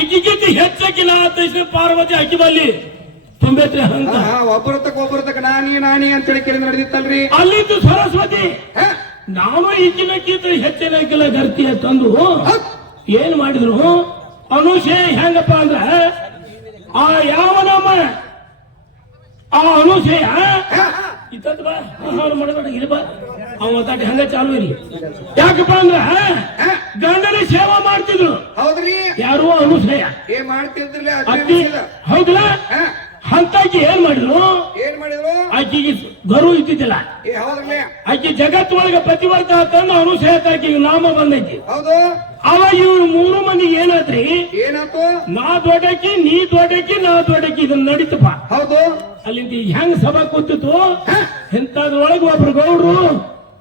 ಈಗಿಗಿಂತ ಹೆಚ್ಚಕಿನ ತಕ್ಷಣ ಪಾರ್ವತಿ ಅಕ್ಕಿಬಲ್ಲಿ ತುಂಬೈತ್ರಿ ಹಂಗ ಒಬ್ಬರತಕ್ಕ ನಾನಿ ಅಂತೇಳಿ ಕೇಳಿ ನಡೆದಿತ್ತಲ್ರಿ. ಅಲ್ಲಿದ್ದು ಸರಸ್ವತಿ ನಾನು ಈಗಿನಕ್ಕಿಂತ ಹೆಚ್ಚಿನಕ್ಕಿಲ್ಲ ಗರ್ತಿಯ ತಂದು ಏನ್ ಮಾಡಿದ್ರು ಅನುಷೆ ಹೆಂಗಪ್ಪ ಅಂದ್ರ ಆ ಯಾವ ನಮ್ಮ ಆ ಅನುಷಯ ಇತ್ತದ ಬಾ ಮಾಡಬೇಡ ಇಲ್ಲಿ ಬಾ ಅವ ಮಾತಾಡಿ ಹಂಗ ಚಾಲು ಇರ್ಲಿ. ಯಾಕಪ್ಪ ಅಂದ್ರ ಗಂಡನ ಸೇವಾ ಮಾಡ್ತಿದ್ರು. ಹೌದ್ರಿ. ಯಾರು ಅನುಸಯ ಮಾಡ್ತಿದ್ರಲ್ಲ ಹೌದಲ್ಲ. ಅಂತಾಕಿ ಏನ್ ಮಾಡಿದ್ರು ಆಕಿಗೆ ಗರು ಇದ್ದಿದ್ದಿಲ್ಲ. ಆಕಿ ಜಗತ್ತೊಳಗೆ ಪತಿವರ್ತ ತಂದು ಅನುಸಯ ಆಕಿಗೆ ನಾಮ ಬಂದೈತಿ. ಹೌದು. ಅವಾಗ ಇವ್ರು 3 ಮಂದಿಗೆ ಏನಾತ್ರಿ ಏನಾಯ್ತು? ನಾ ದೊಡ್ಡಕ್ಕಿ ನೀ ದೊಡ್ಡಕ್ಕಿ ನಾ ದೊಡ್ಡಕ್ಕಿ ಇದನ್ನ ನಡೀತಪ್ಪ. ಹೌದು. ಅಲ್ಲಿಂದ ಹೆಂಗ್ ಸಭಾ ಕೂತಿತ್ತು ಇಂಥದ್ರೊಳಗೆ ಒಬ್ರು ಗೌಡ್ರು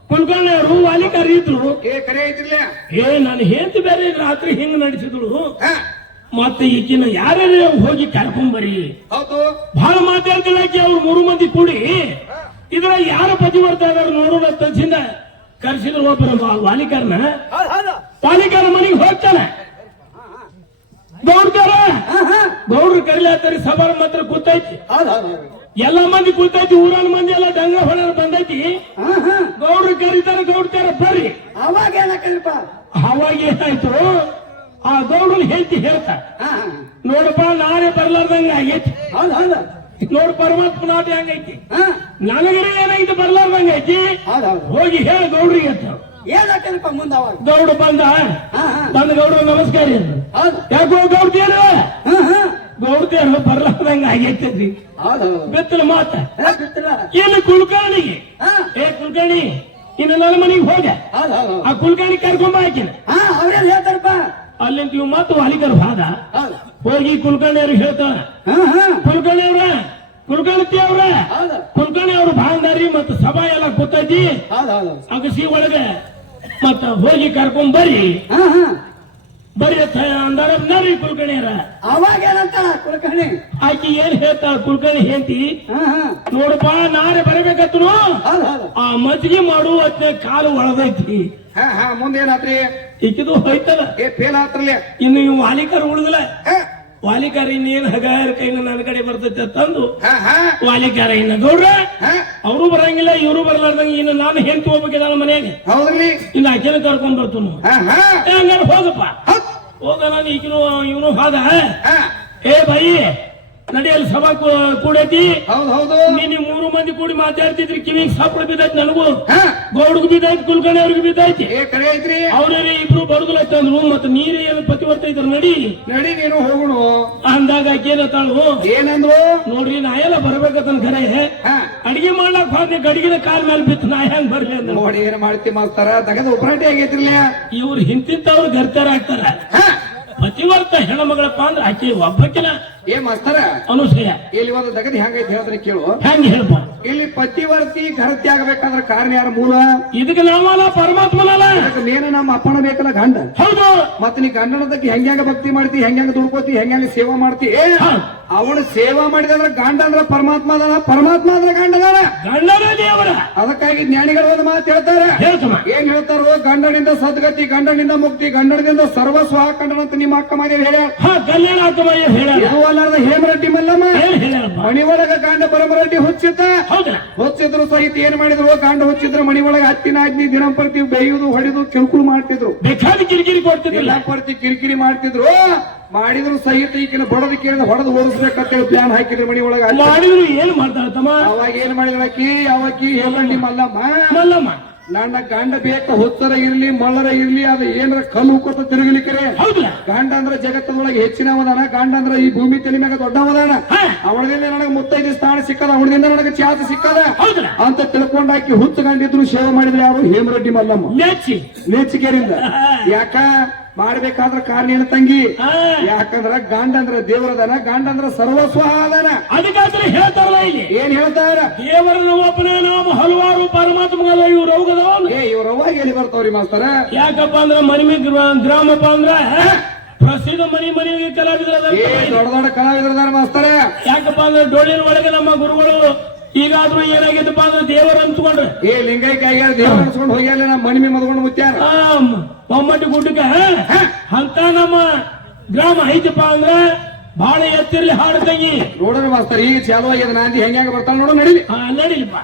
ಕುಲ್ಕರ್ಣಿಯವರು ವಾಲಿಕಾರ ಇದ್ರು. ನಾನು ಹೆಂಡತಿ ಬೇರೆ ರಾತ್ರಿ ಹಿಂಗ್ ನಡೆಸಿದ್ರು. ಮತ್ತೆ ಈಗಿನ ಯಾರ್ಯಾರ ಹೋಗಿ ಕರ್ಕೊಂಬರಿ ಬಹಳ ಮಾತಾಡ್ತಿಲ್ಲಕಿ ಅವ್ರು 3 ಮಂದಿ ಕೂಡಿ ಇದ್ರ ಯಾರ ಪತಿವರ್ತ ಇದಾರ ನೋಡೋಣ ತಕ್ಷಣ ಕರ್ಸಿದ್ರು. ಒಬ್ಬರ ವಾಲಿಕಾರನ ಮನೆಗೆ ಹೋಗ್ತಾನೆ. ಗೌಡ್ರು ಕರಿಲಾತಾರೆ. ಸಭಾ ಮಾತ್ರ ಕೂತೈತಿ. ಎಲ್ಲ ಮಂದಿ ಕೂತೈತಿ. ಊರನ ಮಂದಿ ಎಲ್ಲ ದಂಗ ಹೊಳ ಬಂದೈತಿ. ಗೌಡ್ರು ಕರೀತಾರೆ. ಗೌಡ್ತಾರ ಬರ್ರಿ. ಅವಾಗ ಏನಾಯ್ತು ಆ ಗೌಡ್ರು ಹೇಳ್ತಾ ನೋಡಪ್ಪ ನಾನೇ ಬರ್ಲಾರ್ದಂಗ ಆಗೈತಿ. ನೋಡ್ ಪರಮಾತ್ಮ ನಾಟ ಹೆಂಗೈತಿ ನನಗರೆ ಏನಾಯ್ತು ಬರ್ಲಾರ್ದಂಗ ಐತಿ. ಹೋಗಿ ಹೇಳ ಗೌಡ್ರಿಗೆ ಅಂತ ಗೌಡ ಬಂದ ಗೌಡ್ರು ನಮಸ್ಕಾರ. ಯಾಕೋ ಗೌಡ್ತಿಯರ ಬರ್ಲಾರ್ದಂಗ ಆಗೈತಿ ಬೆತ್ತಲ ಮಾತ ಇಲ್ಲಿ ಕುಲ್ಕರ್ಣಿಗೆ ಕುಲ್ಕರ್ಣಿ ಇನ್ನು ನನ್ನ ಮನೆಗೆ ಹೋಗ ಆ ಕುಲ್ಕರ್ಣಿ ಕರ್ಕೊಂಬ ಹಾಕಿನ ಹೇಳ್ತಾರಪ್ಪ. ಅಲ್ಲಿಂದ ಇವ್ ಮತ್ತು ವಾಲಿಕರ್ ಭಾದ ಹೋಗಿ ಕುಲ್ಕರ್ಣಿ ಅವ್ರಿಗೆ ಹೇಳ್ತಾರ. ಕುಲ್ಕರ್ಣಿ ಅವ್ರ ಭಾಂದಾರಿ ಮತ್ತ ಸಭಾ ಎಲ್ಲ ಕೂತೈತಿ ಅಗಸಿ ಒಳಗೆ ಮತ್ತ ಹೋಗಿ ಕರ್ಕೊಂಡ್ ಬರ್ರಿ ಅಂದಾರ ನರಿ ಕುಲ್ಕರ್ಣಿಯರ. ಅವಾಗ ಏನಂತಾಳ ಕುಲ್ಕರ್ಣಿ? ಆಕಿ ಏನ್ ಹೇಳ್ತಾಳ ಕುಲ್ಕರ್ಣಿ ಹೇಳ್ತಿ ನೋಡಪ್ಪ ನಾಳೆ ಬರಬೇಕತ್ರು ಆ ಮಜ್ಜಿಗೆ ಮಾಡು ಅದ್ನ ಕಾಲು ಒಳಗೈತಿ. ಮುಂದೇನಾತ್ರಿ? ಈಕಿದು ಹೋಯ್ತಲ್ಲ ಫೇಲ್ ಆತ್ರಲ್ಲ. ಇನ್ನು ಇವ್ ವಾಲಿಕರ್ ಉಳಿದಿಲ್ಲ. ವಾಲಿಕಾರ ಇನ್ನೇನ್ ಹಗಾರ ಕೈನ ನನ್ನ ಕಡೆ ಬರ್ತೈತೆ ತಂದು ವಾಲಿಕಾರ ಇನ್ನ ಗೌಡ್ರ ಅವರು ಬರಂಗಿಲ್ಲ ಇವರು ಬರ್ಲಾರ್ದಂಗ ಇನ್ನು ನಾನು ಹೆಂತ ಹೋಗ್ಬೇಕಿದ ಮನೆಯಾಗ ಇನ್ನು ಆಕೆನ ಕರ್ಕೊಂಡ್ ಬರ್ತು. ಹಂಗಾರ ಹೋಗಪ್ಪ ಹೋಗ ನಾನು ಈಗಿನ ಇವನು ಹೋದ. ಏ ಬಾಯಿ ನಡಿಯಲ್ಲಿ ಸಭಾ ಕೂಡೈತಿ. ನೀನು 3 ಮಂದಿ ಕೂಡಿ ಮಾತಾಡ್ತಿದ್ರಿ. ಕಿವಿಗೆ ಸಪ್ಪಳ ಬಿದ್ದೈತಿ. ನನಗೂ ಗೌಡ್ಗೂ ಬಿದ್ದೈತಿ ಕುಲ್ಕರ್ಣಿ ಅವ್ರಿಗೆ ಬಿದ್ದೈತಿ. ಅವ್ರೇ ಇಬ್ರು ಬರುದಿಲ್ಲ ತಂದ್ರು. ಮತ್ತೆ ನೀರೇ ಏನು ಪತಿವರ್ತ ಇದ್ರ ನಡಿ ನೀನು ಹೋಗೋಣ ಅಂದಾಗ ಆಕೇನತ್ತಾಳು ಏನಂದ್ರು ನೋಡ್ರಿ ನಾ ಎಲ್ಲ ಬರ್ಬೇಕಂತ ಖರೆ ಅಡಿಗೆ ಮಾಡ್ಲಾಕ್ ಹೋದ್ನಿ ಗಡಿಗಿನ ಕಾಲ್ ಮೇಲೆ ಬಿತ್ತು ನಾ ಹೆಂಗ್ ಬರ್ಲಿ ಅಂತ ನೋಡಿ ಏನ್ ಮಾಡ್ತಿ ಮಾಡ್ತಾರ ತಗದ ಉಪರಾಟಿ ಆಗೈತಿರ್ಲಿ. ಇವ್ರು ಹಿಂತಿಂತವ್ರು ಗರ್ತಾರ ಆಗ್ತಾರ. ಪತಿವರ್ತ ಹೆಣ್ಮಗಳಪ್ಪ ಅಂದ್ರೆ ಆಕೆ ಒಬ್ಬಕಿನ ಮಾಸ್ತರ ಅನುಸಯ ಇಲ್ಲಿ ಒಂದು ತಗದಿ ಹೆಂಗೈತಿ ಹೇಳಿದ್ರೆ ಕೇಳು. ಹೆಂಗ ಹೇಳ್ಪ ಇಲ್ಲಿ ಪತಿವರ್ತಿ ಘರತಿ ಆಗಬೇಕಾದ್ರೆ ಕಾರಣ ಯಾರ ಮೂಲ? ಇದಕ್ಕೆ ನಾವಲ್ಲ ಪರಮಾತ್ಮನಲ್ಲ. ಮೇನ ನಮ್ಮ ಅಪ್ಪನ ಬೇಕಲ್ಲ ಗಂಡ. ಹೌದು. ಮತ್ತೆ ನೀ ಗಂಡನದಕ್ಕೆ ಹೆಂಗ ಭಕ್ತಿ ಮಾಡ್ತಿ ಹೆಂಗ ದುಡ್ಕೋತಿ ಹೆಂಗ ಸೇವಾ ಮಾಡ್ತಿ. ಅವನು ಸೇವಾ ಮಾಡಿದ್ರೆ ಗಂಡ ಅಂದ್ರ ಪರಮಾತ್ಮ ಅದ. ಪರಮಾತ್ಮ ಅಂದ್ರ ಗಂಡ ಅದ. ಗಂಡನೇ ದೇವರ. ಅದಕ್ಕಾಗಿ ಜ್ಞಾನಿಗಳು ಒಂದು ಮಾತು ಹೇಳ್ತಾರೆ. ಏನ್ ಹೇಳ್ತಾರೋ? ಗಂಡನಿಂದ ಸದ್ಗತಿ, ಗಂಡನಿಂದ ಮುಕ್ತಿ, ಗಂಡನಿಂದ ಸರ್ವಸ್ವ ಕಂಡನಂತ ನಿಮ್ಮ ಅಕ್ಕ ಮಾದೇವಿ ಹೇಳ. ಕಲ್ಯಾಣ ಹೇಮರೆಡ್ಡಿ ಮಲ್ಲಮ್ಮ ಮಣಿ ಒಳಗ ಗಂಡ ಬರಮರೆಡ್ಡಿ ಹುಚ್ಚಿದ್ರು ಸಹಿತ ಏನ್ ಮಾಡಿದ್ರು? ಗಂಡ ಹುಚ್ಚಿದ್ರು ಮಣಿ ಒಳಗ ಹತ್ತಿನ ಆಜ್ಞಿ ದಿನಂಪ್ರತಿ ಬೇಯುವುದು ಹೊಡೆದು ಕಿರುಕುಳು ಮಾಡ್ತಿದ್ರು. ಕಿರಿಕಿರಿ ಕೊಡ್ತಿದ್ರು. ಕಿರಿಕಿರಿ ಮಾಡ್ತಿದ್ರು. ಮಾಡಿದ್ರು ಸಹಿತ ಈಗಿನ ಬಡದ ಕೇಳಿದ ಹೊಡೆದು ಓಡಿಸ್ಬೇಕಂತೇಳಿ ಪ್ಲಾನ್ ಹಾಕಿದ್ರು ಮಣಿ ಒಳಗ. ಮಾಡಿದ್ರು ಏನ್ ಮಾಡ್ತಾರಮ್ಮ? ಅವಾಗ ಏನ್ ಮಾಡಿದ್ರು? ಅವಾಕಿ ಹೇಮರೆಡ್ಡಿ ಮಲ್ಲಮ್ಮ ನನ್ನ ಗಂಡ ಬೇಕ ಹುತ್ತರ ಇರ್ಲಿ ಮಳ್ಳರ ಇರ್ಲಿ ಅದು ಏನಾರ ಕಲ್ಲು ಹುಕ್ಕೋತ ತಿರುಗಲಿಕ್ಕೆ ಗಂಡ ಅಂದ್ರ ಜಗತ್ತದೊಳಗೆ ಹೆಚ್ಚಿನವದಾನ. ಗಂಡ ಅಂದ್ರ ಈ ಭೂಮಿ ತಲೆ ಮ್ಯಾಗ ದೊಡ್ಡವದಾನ. ಅವಳದಿಂದ ನನಗೆ ಮುತ್ತೈದು ಸ್ಥಾನ ಸಿಕ್ಕದ, ಅವಳದಿಂದ ನನಗೆ ಚಾತ ಸಿಕ್ಕದ ಅಂತ ತಿಳ್ಕೊಂಡಾಕಿ ಹುತ್ತು ಗಂಡಿದ್ರು ಸೇವೆ ಮಾಡಿದ್ರೆ ಯಾರು? ಹೇಮರೆಡ್ಡಿ ಮಲ್ಲಮ್ಮ ನೇಚಿಕೆರಿಂದ. ಯಾಕ ಮಾಡ್ಬೇಕಾದ್ರ ಕಾರಣ ಏನ ತಂಗಿ? ಯಾಕಂದ್ರ ಗಂಡ ಅಂದ್ರ ದೇವರದಾನ, ಗಂಡ ಅಂದ್ರ ಸರ್ವಸ್ವ ಅದಾನ. ಅದಕ್ಕಾದ್ರೆ ಹೇಳ್ತಾರಲ್ಲ ಇಲ್ಲಿ ಏನ್ ಹೇಳ್ತಾರ? ದೇವರನ್ನ ಒಬ್ಬನೇ ನಾವು ಹಲವಾರು ಪರಮಾತ್ಮಗಳ ಇವ್ರು ಹೋಗದ. ಇವ್ರು ಅವಾಗ ಎಲ್ಲಿ ಬರ್ತಾವ್ರಿ ಮಾಸ್ತರ? ಯಾಕಪ್ಪ ಅಂದ್ರ ಮನಿಮೆ ಗ್ರಾಮಪ್ಪ ಅಂದ್ರ ಪ್ರಸಿದ್ಧ ಮನೆಗೆ ಕಲಾವಿದ್ರ ದೊಡ್ಡ ಕಲಾವಿದ್ರದಾರ ಮಾಸ್ತರ. ಯಾಕಪ್ಪ ಅಂದ್ರೆ ಡೊಳ್ಳಿನ ಒಳಗೆ ನಮ್ಮ ಗುರುಗಳು ಈಗಾದ್ರೂ ಏನಾಗಿದ್ದಪ್ಪ ಅಂದ್ರೆ ದೇವರ ಅಂತ್ಕೊಂಡ್ರೆ ಲಿಂಗೈಕ್ಯ ದೇವರ ಅನ್ಸ್ಕೊಂಡು ಹೋಗ್ಯಾರ. ನಮ್ಮ ಮಣಿಮೆ ಮದ್ಕೊಂಡು ಮುತ್ಯಾರ ಮೊಮ್ಮಟ್ಟಿ ಗುಡ್ಡಕ್ಕೆ ಅಂತ ನಮ್ಮ ಗ್ರಾಮ ಐತಪ್ಪ ಅಂದ್ರ ಬಹಳ ಎತ್ತಿರ್ಲಿ ಹಾಡು ತಂಗಿ ನೋಡ್ರಿ ಮಾಸ್ತರ್ ಈಗ ಚಾಲು ಆಗ್ಯದ ನಾಂದಿ ಹೆಂಗ ಬರ್ತಾಳ ನೋಡೋ ನಡಿಲಿ ನಡಿಲಿಪ್ಪ